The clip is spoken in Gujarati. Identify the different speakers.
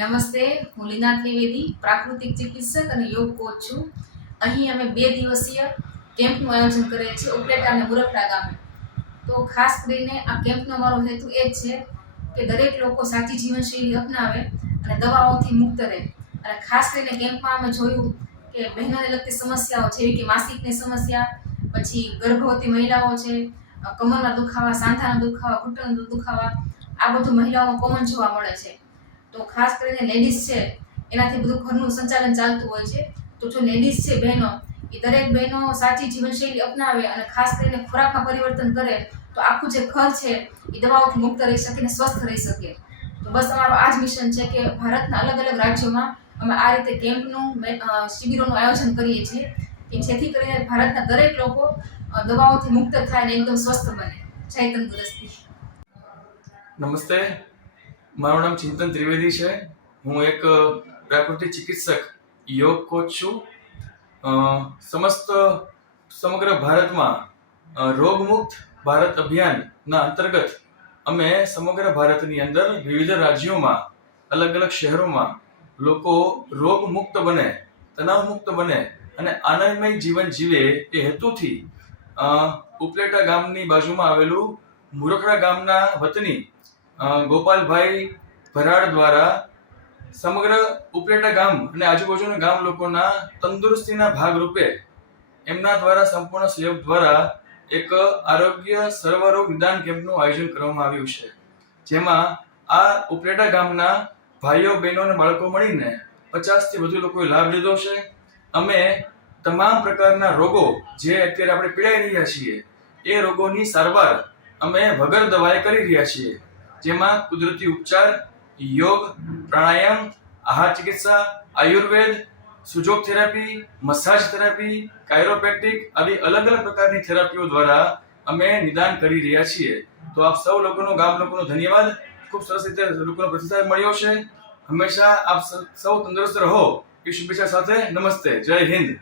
Speaker 1: નમસ્તે, હું લીના ત્રિવેદી, પ્રાકૃતિક ચિકિત્સક અને યોગ કોચ છું. અહીં અમે બે દિવસીય કેમ્પનું આયોજન કરીએ છે, ઉપલેટા અને મુરફડા ગામે. તો ખાસ કરીને આ કેમ્પનો મારો હેતુ એ જ છે કે દરેક લોકો સાચી જીવનશૈલી અપનાવે અને દવાઓથી મુક્ત રહે. અને ખાસ કરીને કેમ્પમાં અમે જોયું કે બહેનોને લગતી સમસ્યાઓ જેવી કે માસિકની સમસ્યા, પછી ગર્ભવતી મહિલાઓ છે, કમરના દુખાવા, સાંધાના દુખાવા, ઘૂંટણના દુખાવા, આ બધું મહિલાઓમાં કોમન જોવા મળે છે. તો ખાસ કરીને લેડીઝ છે, એનાથી બધું ઘરનું સંચાલન ચાલતું હોય છે. તો જો લેડીઝ છે, બહેનો, એ દરેક બહેનો સાચી જીવનશૈલી અપનાવે અને ખાસ કરીને ખોરાકમાં પરિવર્તન કરે, તો આખું જે ઘર છે, એ દવાઓથી મુક્ત રહી શકે અને સ્વસ્થ રહી શકે. તો બસ અમારો આ જ મિશન છે કે ભારતના અલગ અલગ રાજ્યોમાં અમે આ રીતે કેમ્પનું શિબિરોનું આયોજન કરીએ છીએ કે જેથી કરીને ભારતના દરેક લોકો દવાઓથી મુક્ત થાય અને એકદમ સ્વસ્થ બને. જય તંદુરસ્તી.
Speaker 2: નમસ્તે. મારું નામ ચિંતન ત્રિવેદી છે. હું એક પ્રાકૃતિક ચિકિત્સક, યોગ કોચ છું. સમસ્ત, સમગ્ર ભારતમાં રોગમુક્ત ભારત અભિયાનના અંતર્ગત અમે સમગ્ર ભારતની અંદર વિવિધ રાજ્યોમાં, અલગ અલગ શહેરોમાં લોકો રોગમુક્ત બને, તણાવમુક્ત બને અને આનંદમય જીવન જીવે એ હેતુથી ઉપલેટા ગામની બાજુમાં આવેલું મુરખડા ગામના વતની ગોપાલભાઈ ભરાડ દ્વારા સમગ્ર ઉપલેટા ગામ અને આજુબાજુના ગામ લોકોના તંદુરસ્તીના ભાગરૂપે એમના દ્વારા સંપૂર્ણ સહયોગ દ્વારા એક આરોગ્ય સર્વરોગ નિદાન કેમ્પનું આયોજન કરવામાં આવ્યું છે. જેમાં આ ઉપલેટા ગામના ભાઈઓ, બહેનો અને બાળકો મળીને પચાસથી વધુ લોકોએ લાભ લીધો છે. અમે તમામ પ્રકારના રોગો જે અત્યારે આપણે પીડાઈ રહ્યા છીએ, એ રોગોની સારવાર અમે વગર દવાએ કરી રહ્યા છીએ. જેમાં કુદરતી ઉપચાર, યોગ, પ્રાણાયામ, આહાર ચિકિત્સા, Ayurveda, Su Jok therapy, massage therapy chiropractic આવી અલગ અલગ પ્રકારની થેરાપીઓ દ્વારા અમે નિદાન કરી રહ્યા છીએ. તો આપ સૌ લોકોનો, ગામ લોકોનો ધન્યવાદ. ખૂબ સરસ રીતે લોકોનો પ્રતિસાદ મળ્યો છે. હંમેશા આપ સૌ તંદુરસ્ત રહો. એ શુભેચ્છા સાથે નમસ્તે. જય હિન્દ.